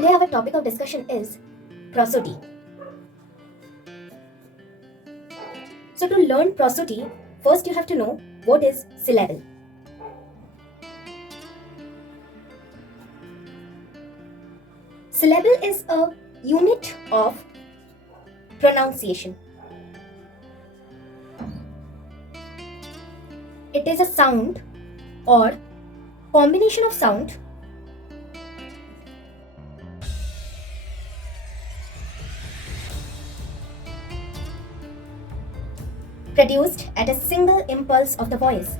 Today our topic of discussion is prosody. So to learn prosody, first you have to know what is syllable. Syllable is a unit of pronunciation. It is a sound or combination of sound produced at a single impulse of the voice.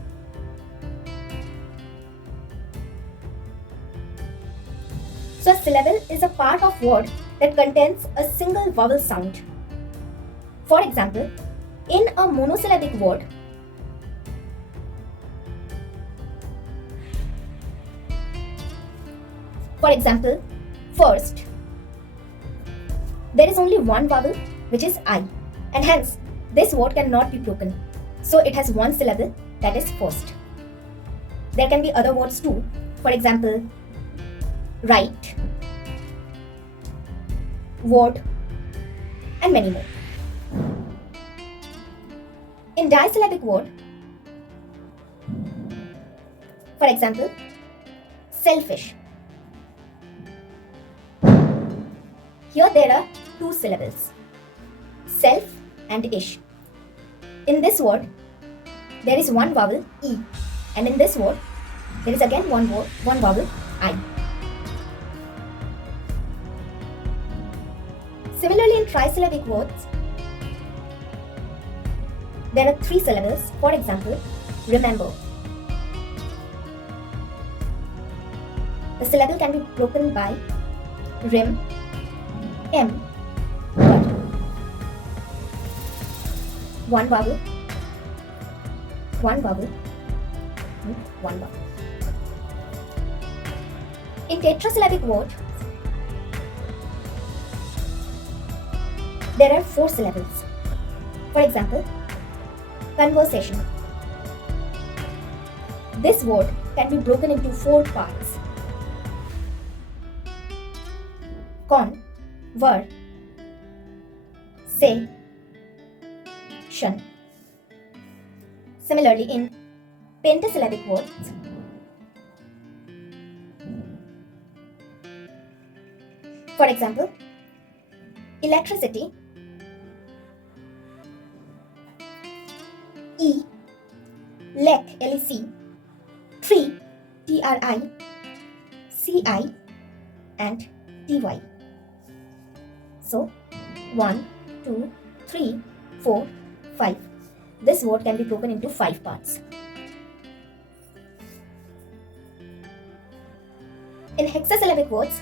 So a syllable is a part of word that contains a single vowel sound. For example, in a monosyllabic word, for example, first, there is only one vowel, which is I, and hence this word cannot be broken. So it has one syllable, that is first. There can be other words too. For example, right, word, and many more. In disyllabic word, for example, selfish. Here there are two syllables, self and ish. In this word, there is one vowel E, and in this word, there is again one vowel I. Similarly, in trisyllabic words, there are three syllables. For example, remember. The syllable can be broken by rim, M, but one vowel, and one vowel. In tetrasyllabic word, there are four syllables. For example, conversation. This word can be broken into four parts. Con, ver, say, shun. Similarly, in pentasyllabic words, for example, electricity, E, lec, L-E-C, tree, T-R-I, C-I, and T-Y. So, 1, 2, 3, 4, 5. This word can be broken into 5 parts. In hexasyllabic words,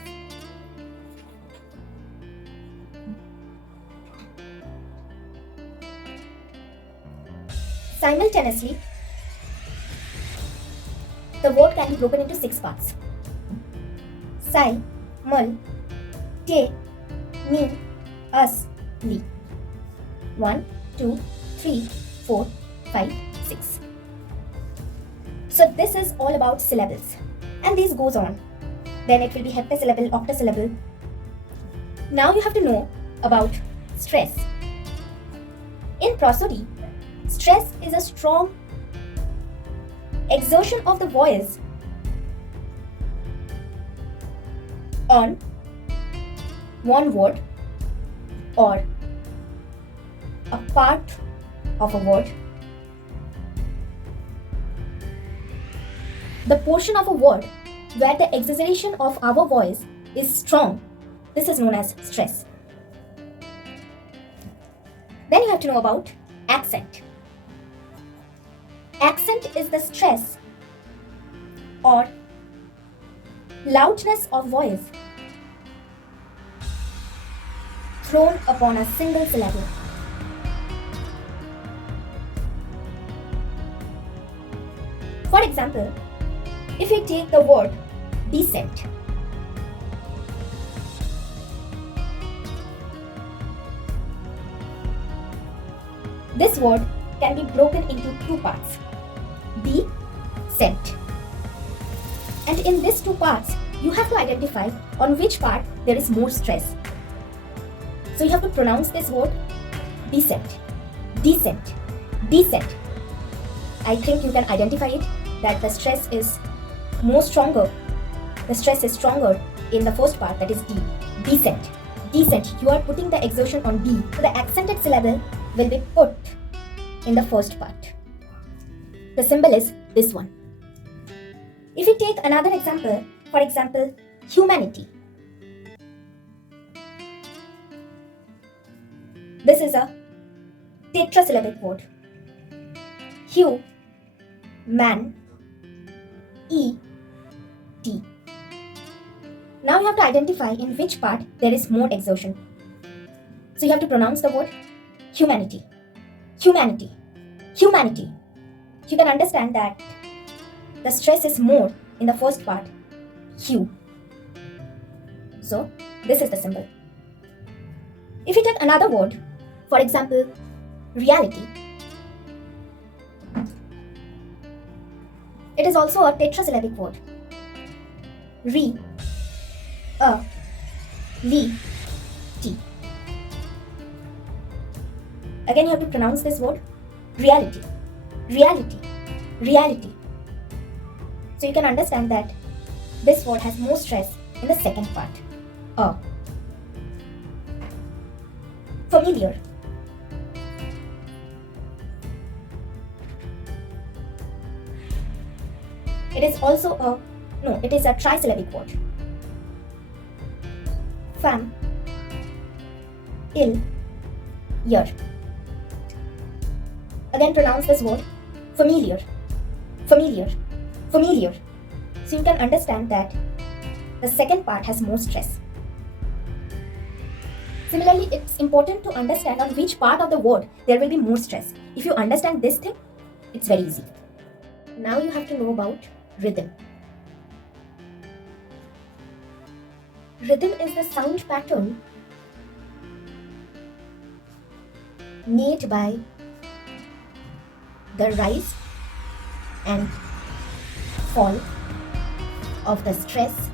simultaneously, the word can be broken into 6 parts. Si, mul, te, me, us, li. 1, 2, 3, 4, 5, 6. So this is all about syllables, and this goes on. Then it will be heptasyllable, octasyllable. Now you have to know about stress. In prosody, stress is a strong exertion of the voice on one word or a part of a word. The portion of a word where the exaggeration of our voice is strong, this is known as stress. Then you have to know about accent. Accent is the stress or loudness of voice thrown upon a single syllable. For example, if we take the word decent, this word can be broken into 2 parts, decent. And in these 2 parts, you have to identify on which part there is more stress. So you have to pronounce this word descent, descent, descent. I think you can identify it that the stress is more stronger. The stress is stronger in the first part, that is D, descent. Descent, you are putting the exertion on D. So the accented syllable will be put in the first part. The symbol is this one. If we take another example, for example, humanity. This is a tetrasyllabic word. Hu, man, E, T. Now you have to identify in which part there is more exertion. So you have to pronounce the word humanity. Humanity. Humanity. You can understand that the stress is more in the first part, hu. So this is the symbol. If you take another word, for example, reality, it is also a tetrasyllabic word. Re, a, li, ti. Again you have to pronounce this word reality, reality, reality. So you can understand that this word has more stress in the second part. A. Familiar. It is also it is a trisyllabic word. Fam, ill, year. Again pronounce this word familiar, familiar, familiar. So you can understand that the second part has more stress. Similarly, it's important to understand on which part of the word there will be more stress. If you understand this thing, it's very easy. Now you have to know about rhythm. Rhythm is the sound pattern made by the rise and fall of the stress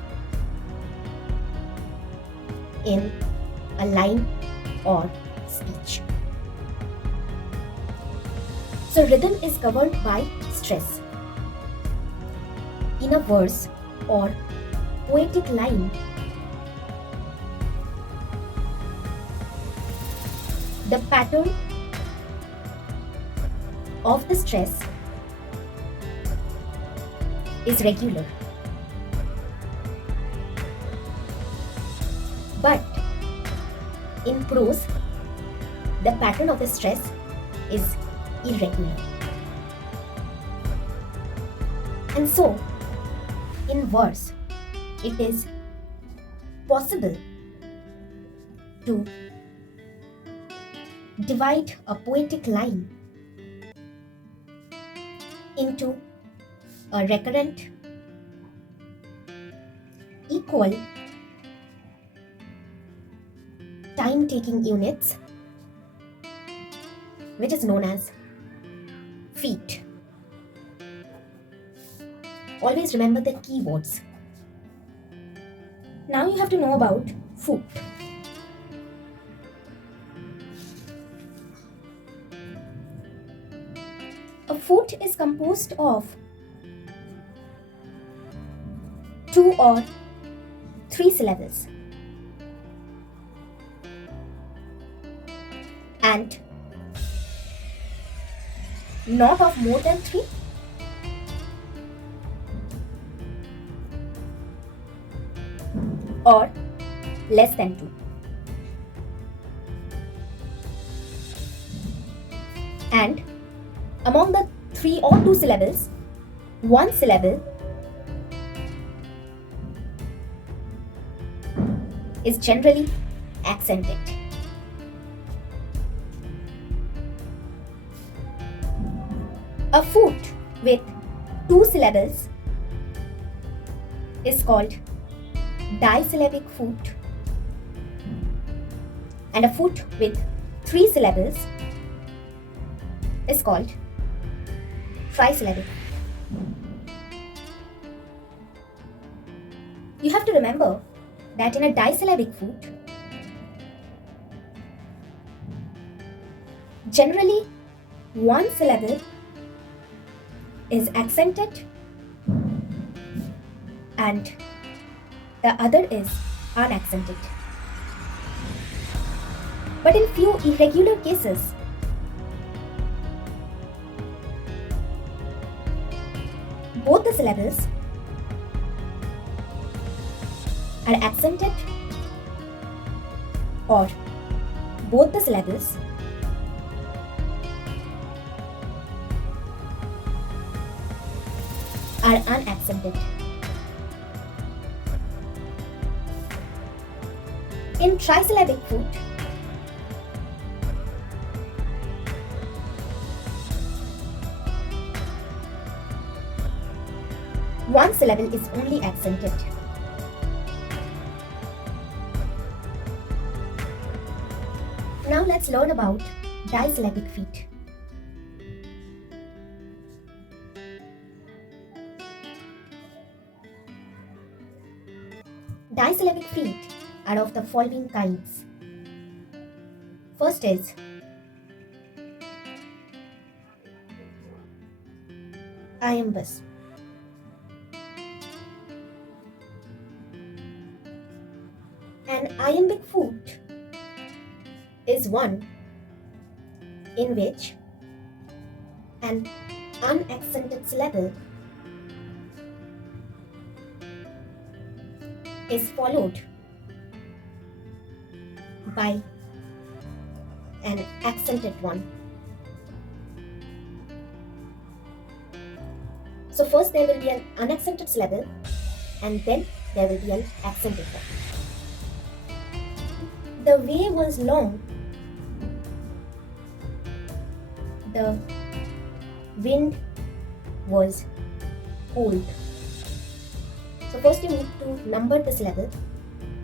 in a line or speech. So rhythm is governed by stress. In a verse or poetic line, the pattern of the stress is regular. But in prose, the pattern of the stress is irregular. And so, in verse, it is possible to divide a poetic line into a recurrent, equal, time-taking units, which is known as feet. Always remember the keywords. Now you have to know about foot. A foot is composed of 2 or 3 syllables and not of more than 3 or less than 2. And among the 3 or 2 syllables, 1 syllable is generally accented. A foot with 2 syllables is called disyllabic foot, and a foot with 3 syllables is called trisyllabic. You have to remember that in a disyllabic foot, generally one syllable is accented and the other is unaccented. But in few irregular cases, both the syllables are accented or both the syllables are unaccented. In trisyllabic foot, one syllable is only accented. Now let's learn about disyllabic feet. Disyllabic feet are of the following kinds. First is iambus. An iambic foot is one in which an unaccented syllable is followed by an accented one. So first there will be an unaccented syllable and then there will be an accented one. The way was long, the wind was cold. So first you need to number the syllable.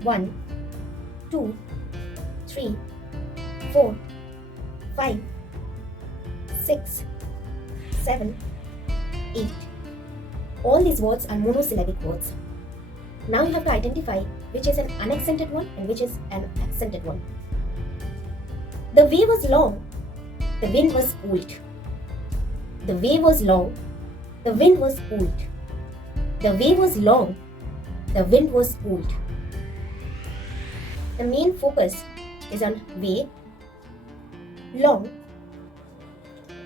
1, 2, 3, 4, 5, 6, 7, 8. All these words are monosyllabic words. Now you have to identify which is an unaccented one and which is an accented one. The way was long, the wind was cold. The way was long, the wind was cold. The way was long, the wind was cold. The main focus is on way, long,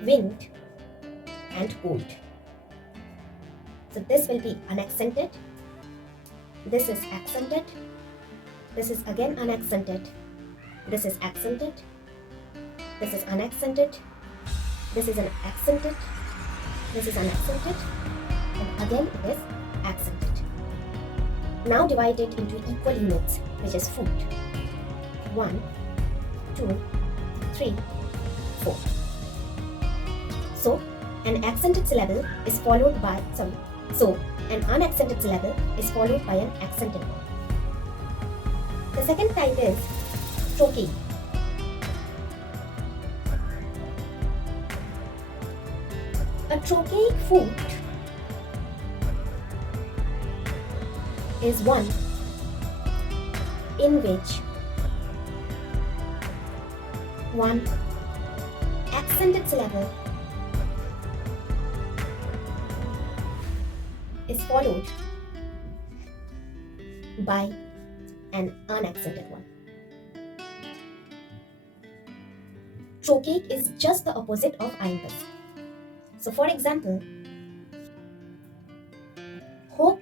wind, and cold. So this will be unaccented. This is accented. This is again unaccented. This is accented. This is unaccented. This is an accented. This is unaccented. And again it is accented. Now divide it into equal units, which is foot. 1, 2, 3, 4. So an accented syllable is followed by an unaccented syllable is followed by an accented one. The second type is trochaic. A trochaic foot is one in which one accented syllable is followed by an unaccented one. Trochaic is just the opposite of iambus. So for example, hope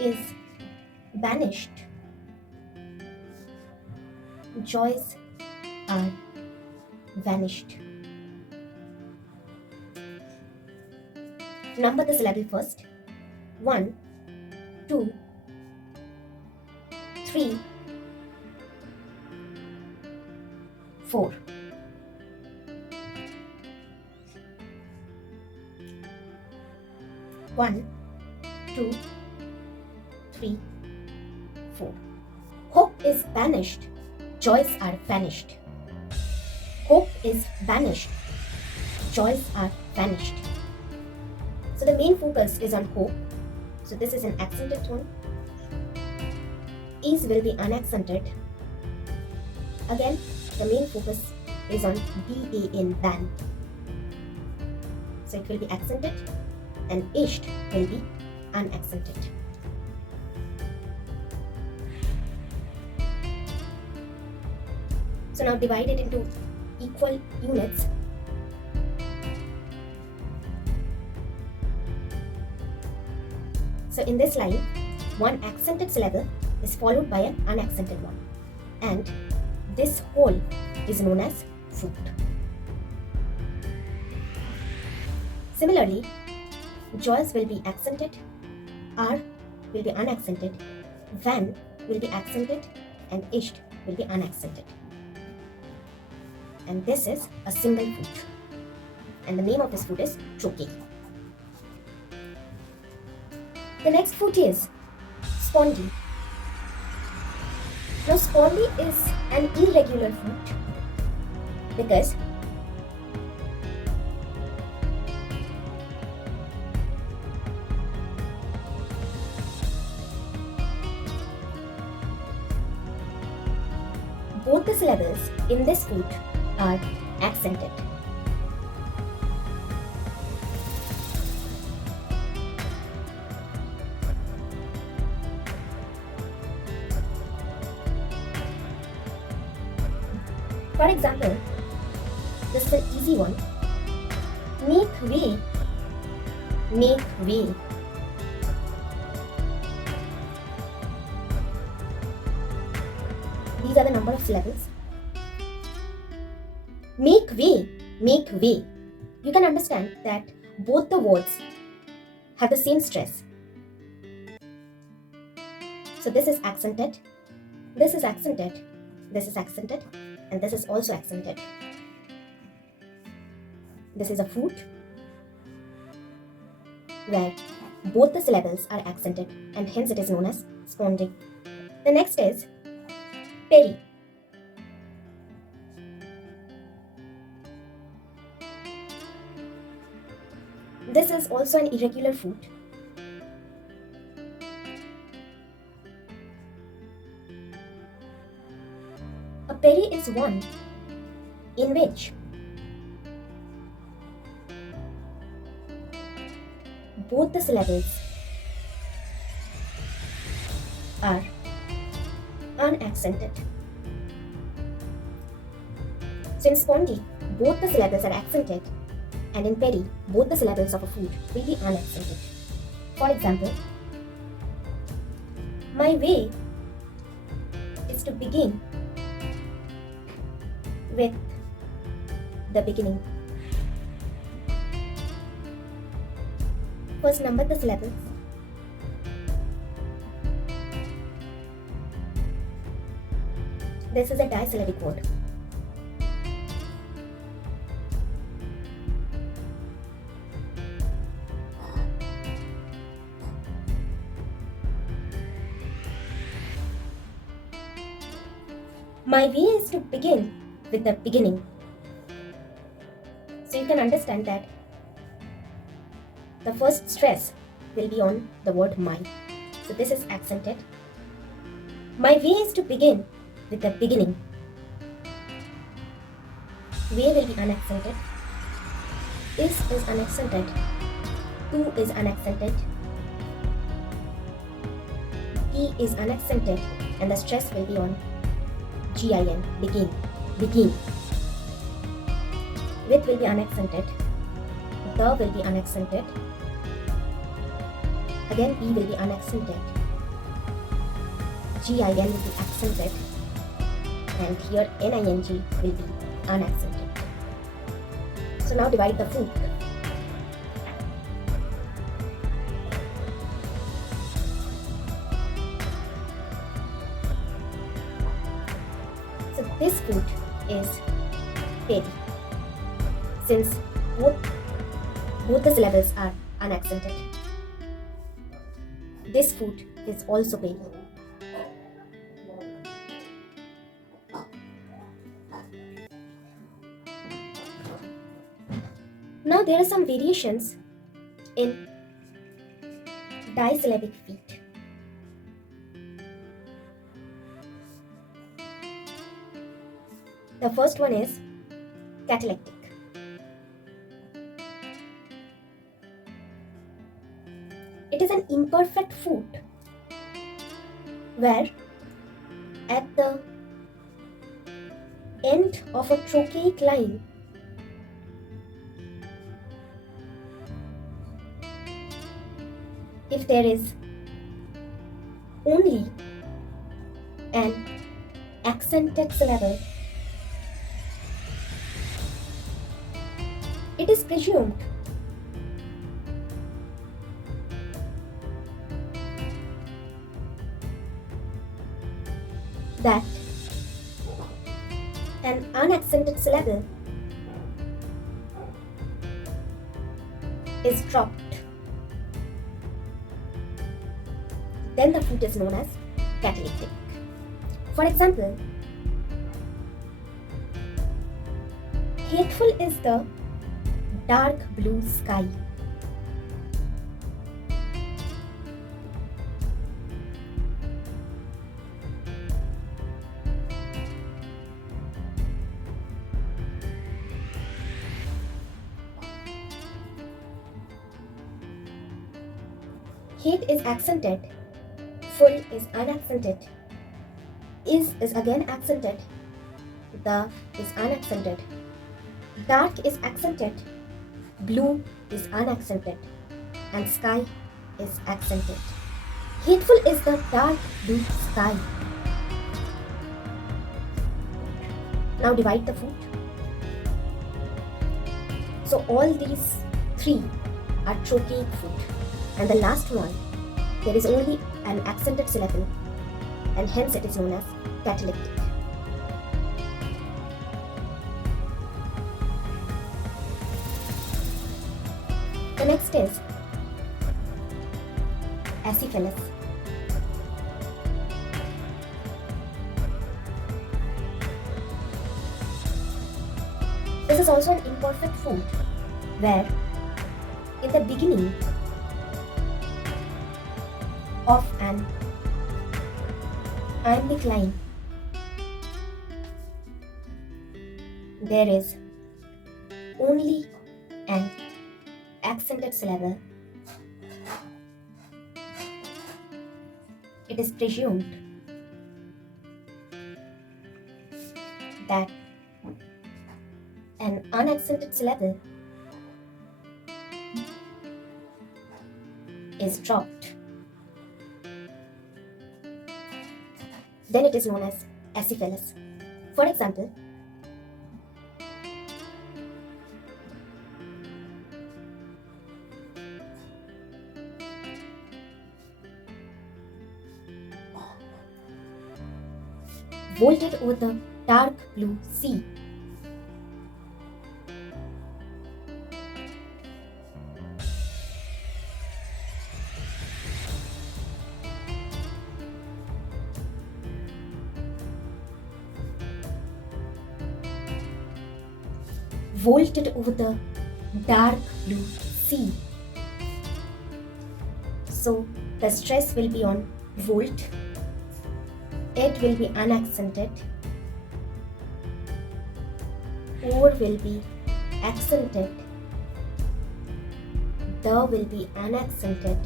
is banished, joys are vanished. Number the syllable first. 1, 2, 3, 4. One, 2, 3, 4. Hope is banished, joys are vanished. Hope is banished, joys are vanished. So the main focus is on hope. So this is an accented one. E's will be unaccented. Again, the main focus is on B-A-N, ban. So it will be accented and isht will be unaccented. So now divide it into equal units. So in this line, one accented syllable is followed by an unaccented one, and this whole is known as foot. Similarly, jaws will be accented, R will be unaccented, van will be accented, and isht will be unaccented. And this is a single foot, and the name of this foot is trochee. The next foot is spondy. Now spondy is an irregular foot because both the syllables in this foot are accented. For example, this is an easy one. Make way. Make way. These are the number of syllables. Make way. Make way. You can understand that both the words have the same stress. So this is accented, this is accented, this is accented, and this is also accented. This is a foot where both the syllables are accented, and hence it is known as spondy. The next is peri. This is also an irregular foot. A peri is one in which both the syllables are unaccented. So in spondy, both the syllables are accented, and in peri, both the syllables of a foot will be unaccented. For example, my way is to begin with the beginning. First number the syllables. This is a disyllabic word. My way is to begin with the beginning. So you can understand that the first stress will be on the word my. So this is accented. My way is to begin with the beginning. Way will be unaccented. Is unaccented. To is unaccented. E is unaccented, and the stress will be on GIN, begin, begin. With will be unaccented. The will be unaccented. Again, E will be unaccented. GIN will be accented. And here NING will be unaccented. So now divide the foot. So this foot is peri, since both the syllables are unaccented. This foot is also peri. Now there are some variations in disyllabic feet. The first one is catalectic. It is an imperfect foot where at the end of a trochaic line if there is only an accented syllable, it is presumed that an unaccented syllable is dropped. Then the foot is known as catalectic. For example, hateful is the dark blue sky. Hate is accented, full is unaccented, is again accented, the is unaccented, dark is accented, blue is unaccented, and sky is accented. Hateful is the dark blue sky. Now divide the foot. So all these three are trochaic foot. And the last one, there is only an accented syllable, and hence it is known as catalectic. The next is acephalous. This is also an imperfect foot where in the beginning of an iambic line there is only an accented syllable. It is presumed that an unaccented syllable is dropped. Then it is known as acephalous. For example, vaulted over the dark blue sea. Vaulted over the dark blue sea. So the stress will be on vault. It will be unaccented. Over will be accented. The will be unaccented.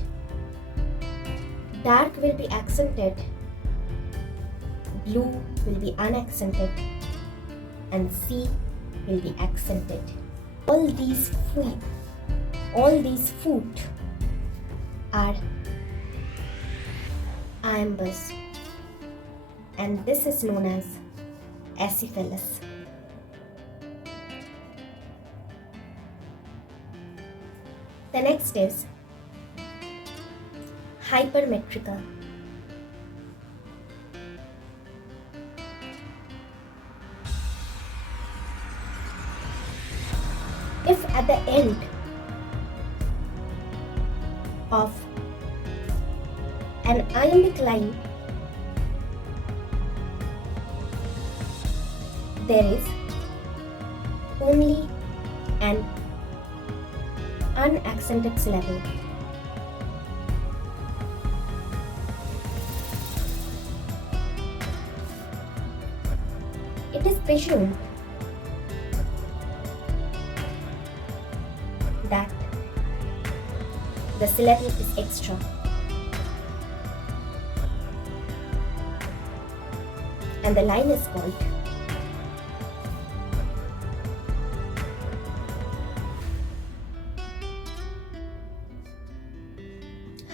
Dark will be accented. Blue will be unaccented. And sea will be accented. All these foot are iambus, and this is known as acephalous. The next is hypermetrical. If at the end of an iambic line there is only an unaccented syllable, it is presumed the syllable is extra. And the line is called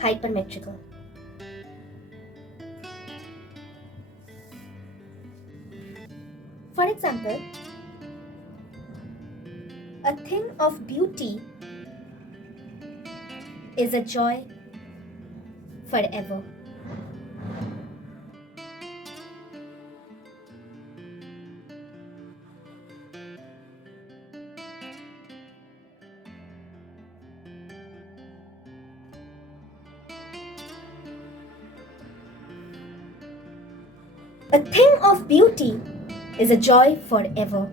hypermetrical. For example, a thing of beauty is a joy forever. A thing of beauty is a joy forever.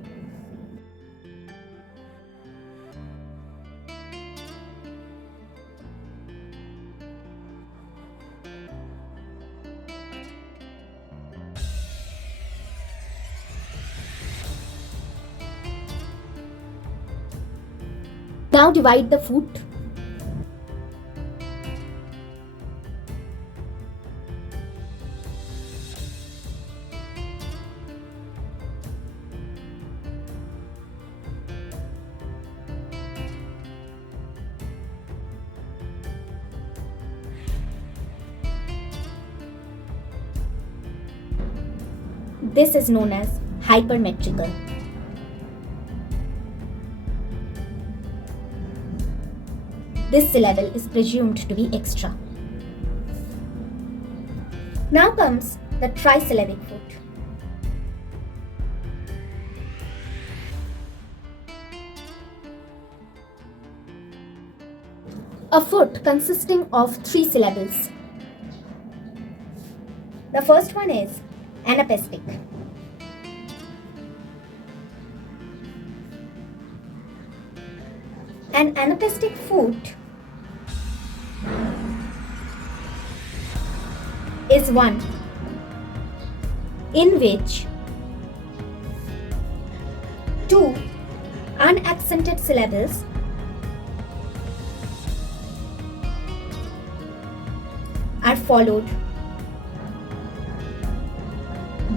Now divide the foot. This is known as hypermetrical. This syllable is presumed to be extra. Now comes the trisyllabic foot. A foot consisting of 3 syllables. The first one is anapaestic. An anapaestic foot is one in which 2 unaccented syllables are followed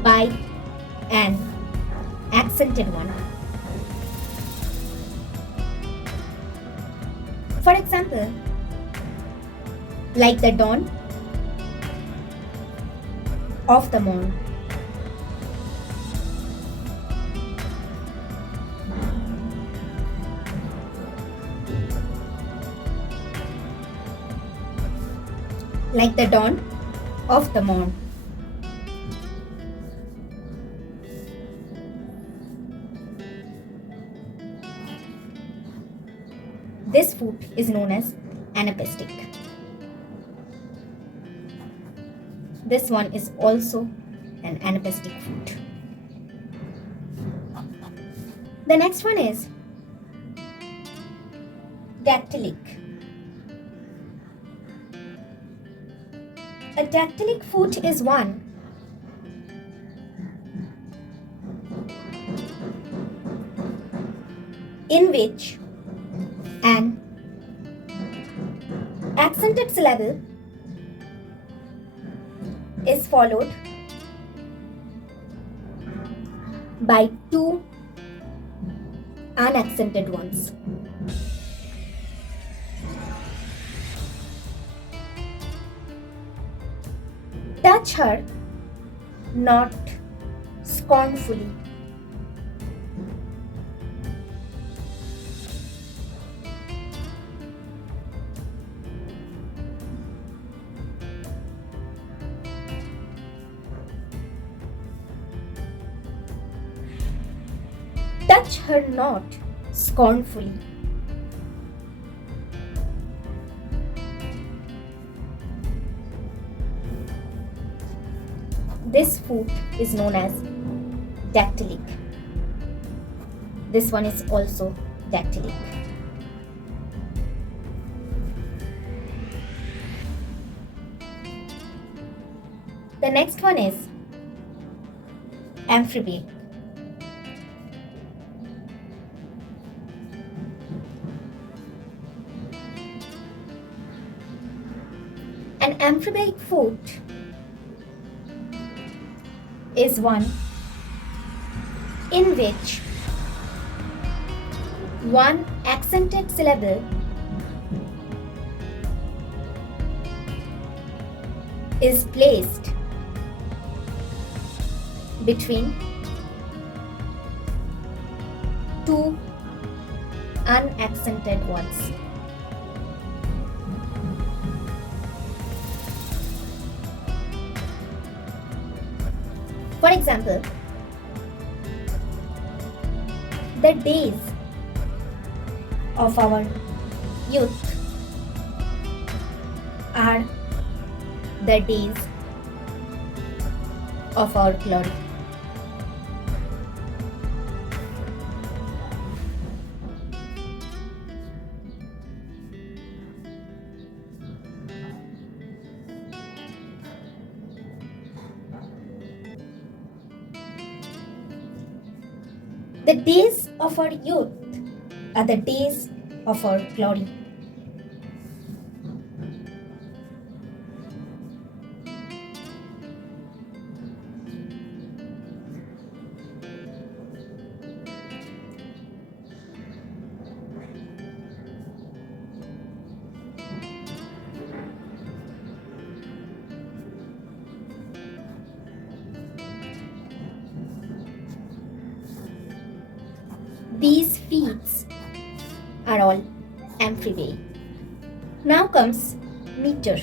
by an accented one. For example, like the dawn of the morn. Like the dawn of the morn. This foot is known as anapaestic. This one is also an anapaestic foot. The next one is dactylic. A dactylic foot is one in which an accented syllable is followed by 2 unaccented ones. Touch her not scornfully. Touch her not scornfully. This foot is known as dactylic. This one is also dactylic. The next one is amphibic. An amphibic foot is one in which one accented syllable is placed between two unaccented ones. For example, the days of our youth are the days of our glory. The days of our youth are the days of our glory. These feats are all amphibic. Now comes meter.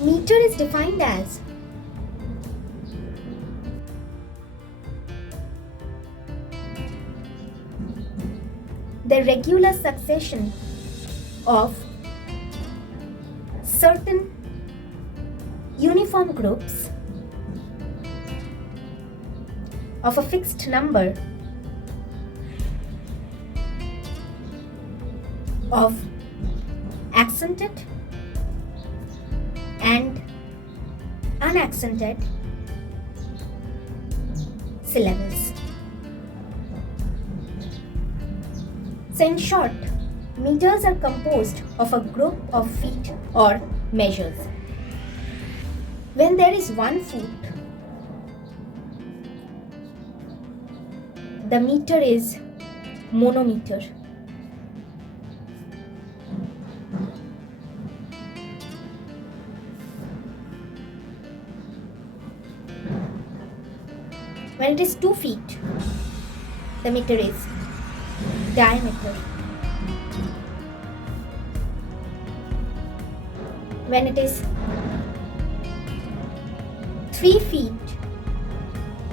Meter is defined as the regular succession of certain uniform groups of a fixed number of accented and unaccented syllables. So in short, meters are composed of a group of feet or measures. When there is one foot, the meter is monometer. When it is 2 feet, the meter is diameter. When it is 3 feet,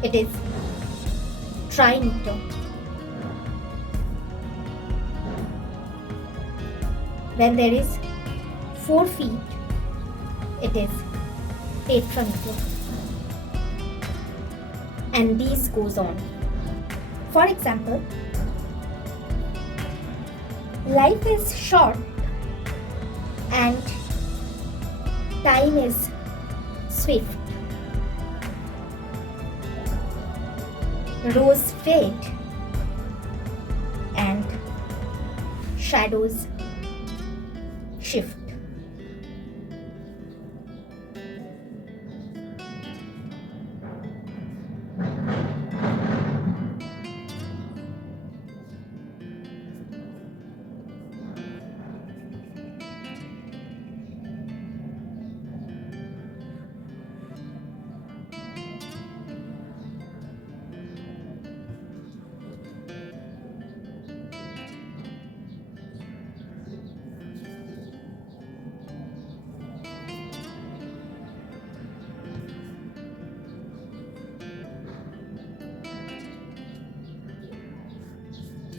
it is trimeter. When there is 4 feet, it is tetrameter. And these goes on. For example, life is short and time is swift. Rose fade and shadows shift.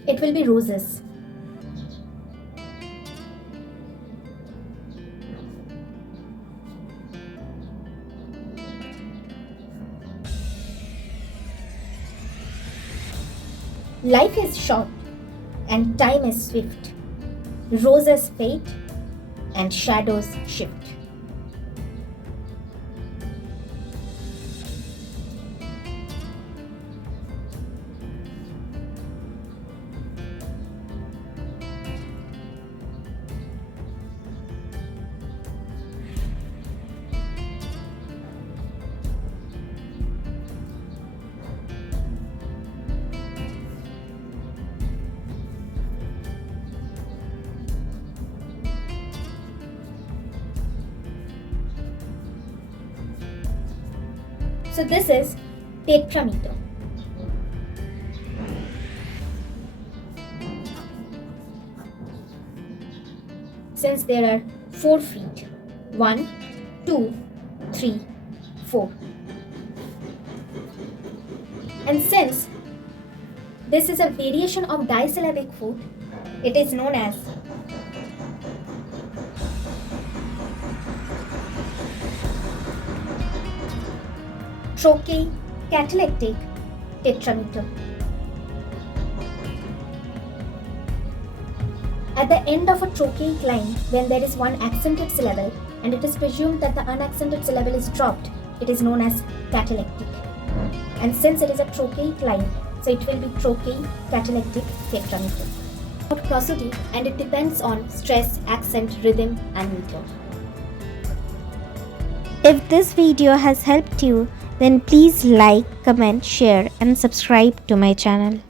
It will be roses. Life is short and time is swift. Roses fade and shadows shift. So this is tetrameter. Since there are 4 feet, 1, 2, 3, 4. And since this is a variation of disyllabic foot, it is known as trochei-catalectic tetrameter. At the end of a trochaic line, when there is one accented syllable and it is presumed that the unaccented syllable is dropped, it is known as catalectic. And since it is a trochaic line, so it will be trochei-catalectic tetrameter. Prosody, and it depends on stress, accent, rhythm and meter. If this video has helped you, then please like, comment, share and subscribe to my channel.